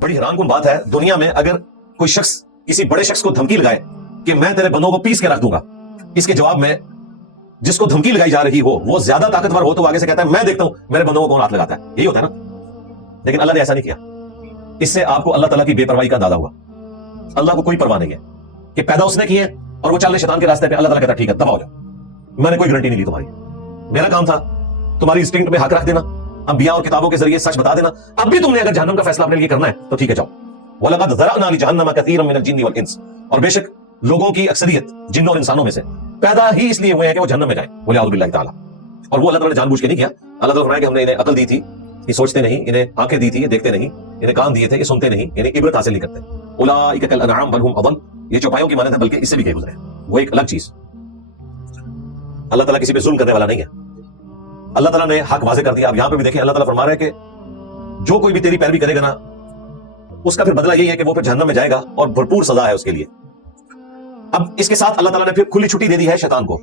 بڑی حیران کن بات ہے، دنیا میں اگر کوئی شخص کسی بڑے شخص کو دھمکی لگائے کہ میں تیرے بندوں کو پیس کے رکھ دوں گا، اس کے جواب میں جس کو دھمکی لگائی جا رہی ہو وہ زیادہ طاقتور ہو تو آگے سے کہتا ہے میں دیکھتا ہوں میرے بندوں کو کون ہاتھ لگاتا ہے. یہی ہوتا ہے نا. لیکن اللہ نے ایسا نہیں کیا. اس سے آپ کو اللہ تعالیٰ کی بے پرواہی کا اندازہ ہوا. اللہ کو کوئی پرواہ نہیں ہے کہ پیدا اس نے کیے اور وہ چل رہے شیطان کے راستے پہ. اللہ تعالیٰ کہتا ہے ٹھیک ہے دبا ہو جاؤ، میں نے کوئی گارنٹی نہیں لی تمہاری. میرا کام تھا تمہاری انسٹنکٹ پہ حق رکھ دینا، انبیاء اور کتابوں کے ذریعے سچ بتا دینا. اب بھی تم نے اگر جہنم کا فیصلہ اپنے لیے کرنا ہے تو ٹھیک ہے جاؤ. وَلَقَدْ ذَرَأْنَا لِجَهَنَّمَ كَثِيرًا مِنَ الْجِنِّ وَالْإِنسِ، اور بے شک لوگوں کی اکثریت جنوں اور انسانوں میں سے پیدا ہی اس لیے ہوئے ہیں کہ وہ جہنم میں جائیں. وَلِعَوْذُ بِاللَّهِ تعالیٰ. اور وہ اللہ تعالیٰ نے جان بوجھ کے نہیں کیا. اللہ تعالیٰ فرمایا کہ ہم نے انہیں عقل دی تھی، یہ سوچتے نہیں، انہیں آنکھیں دی تھی یہ دیکھتے نہیں، انہیں کان دیے تھے یہ سنتے نہیں، انہیں عبرت حاصل نہیں کرتے. اولئک کالانعام بل هم اضل. یہ چوپایوں کی مانند ہے بلکہ اس سے بھی کہیں گزرے. وہ ایک الگ چیز. اللہ تعالیٰ کسی پہ ظلم کرنے والا نہیں ہے. اللہ تعالیٰ نے حق واضح کر دیا. اب یہاں پہ بھی دیکھیں اللہ تعالیٰ فرما رہا ہے کہ جو کوئی بھی تیری پیروی کرے گا نا اس کا پھر بدلہ یہی ہے کہ وہ پھر جہنم میں جائے گا اور بھرپور سزا ہے اس کے لیے. اب اس کے ساتھ اللہ تعالیٰ نے پھر کھلی چھٹی دے دی ہے شیطان کو